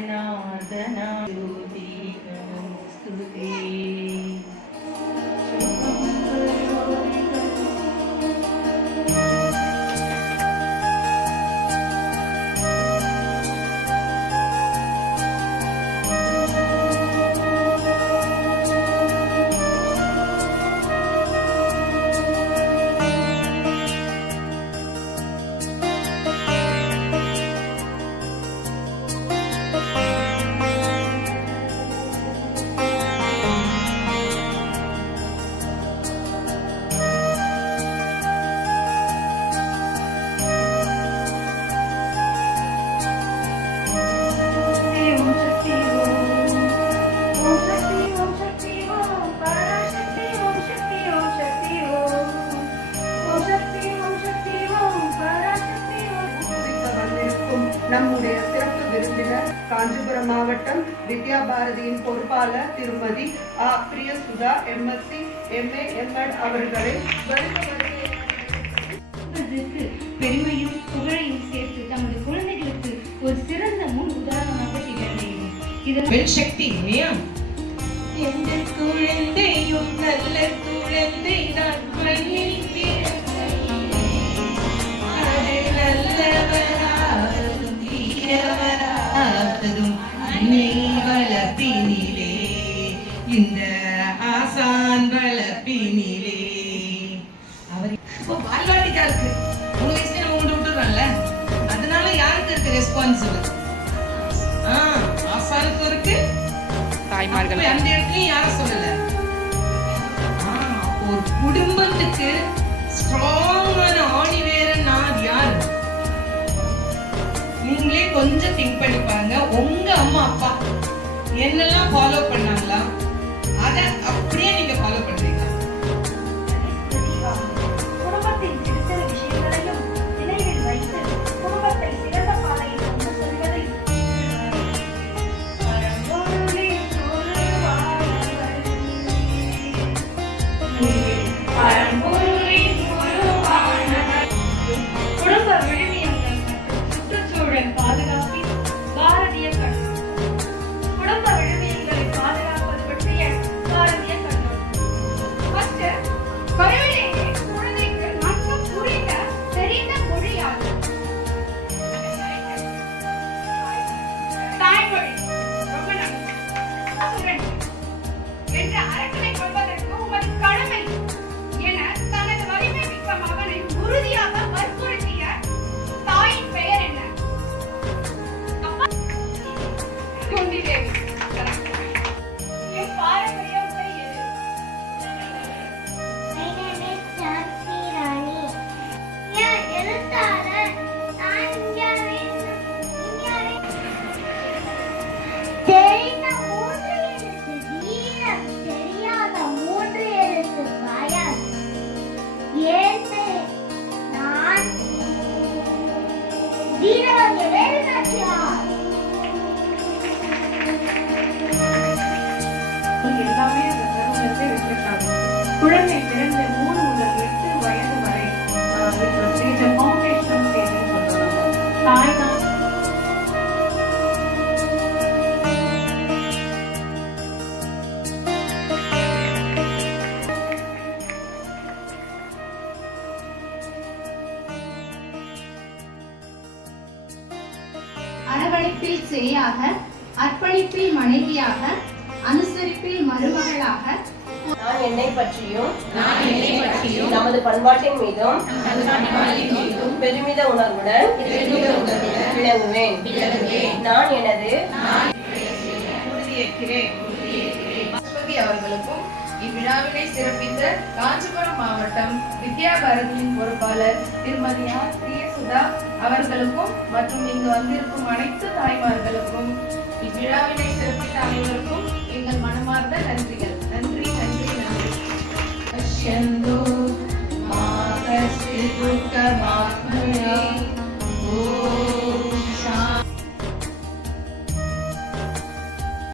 जगन्नाथना स्तुति நம்முடைய சிறப்பு விருந்தினர் காஞ்சிபுரம் மாவட்டம் வித்யா பாரதியின் பொறுப்பாளர் திருமதி பிரியசுதா MSc MA MEd அவர்களை பெருமையும் புகழையும் சேர்த்து தமது குழந்தைகளுக்கு ஒரு சிறந்த முன் உதாரணமாக திகழ வேண்டும். இதன் சக்தி இல்லையா? எந்த குழந்தையும் நல்ல குழந்தை தான் வளர்ப்பினிலே இந்த ஆசான் வளர்ப்பினிலே அவர் இப்போ பால்வாடிக்கா இருக்கு. உங்க வயசுல நம்ம கொண்டு விட்டுறோம்ல, அதனால யாருக்கு இருக்கு ரெஸ்பான்சிபிள்? ஆசானுக்கு இருக்கு, தாய்மார்கள் அந்த இடத்துலயும் யாரும் சொல்லல. ஒரு குடும்பத்துக்கு ஸ்ட்ராங்கான ஆணி வேறன்னா யார்? நீங்களே கொஞ்சம் திங்க் பண்ணி பாருங்க. உங்க அம்மா அப்பா என்னெல்லாம் ஃபாலோ பண்ணாங்களா, அத அப்படியே நீங்க ஃபாலோ பண்றீங்களா? குடும்பத்தின் சிறு சிறு விஷயங்களையும் நினைவில் வைத்து குடும்பத்தை சிறந்த பாதையில் கொண்டு செல்வதை குடும்ப விழுமியங்கள் மற்றும் சுற்றுச்சூழல் பாதுகாப்பில் பாரதிய கண்ணோட்டம். குடும்ப விழுமியங்களை பாதுகாப்பது பற்றிய பாரதிய கண்ணோட்டம். குழந்தைக்கு நன்கு புரிந்த தெரிந்த மொழியாகும் தாய்மொழி. ரொம்ப நன்றி என்ற அரசனை கொள்வதற்கு உமது கடமை என தனது வலிமை மிக்க மகனை உறுதியாக வற்புறுத்திய தாயின் பெயர் என்ன? குந்திதேவி. என் பாரம்பரிய உடை எது? எல்லாமே அந்த தருணத்தை ரிஃப்ளெக்ட் ஆகும். குழந்தை பிறந்த 3 முதல் 8 வயது வரை ஃபவுண்டேஷன் ஸ்டேஜ்னு சொல்றாங்க. தாய்தான் அரவணைப்பில் சேயாக, அர்ப்பணிப்பில் மனைவியாக, அனுசரிப்பில் மருமகளாக, நான் என்னை பற்றியும் நமது பண்பாட்டின் மீதும் பெருமித உணர்வுடன் விளங்குவேன். நான் எனது உறுதியேற்கிறேன். அவர்களுக்கும் இவ்விழாவினை சிறப்பித்த காஞ்சிபுரம் மாவட்டம் வித்யா பாரதியின் பொறுப்பாளர் திருமதி பிரியசுதா அவர்களுக்கும் மற்றும் இங்கு வந்திருக்கும் அனைத்து தாய்மார்களுக்கும் இவ்விழாவினை சிறப்பித்த அனைவருக்கும்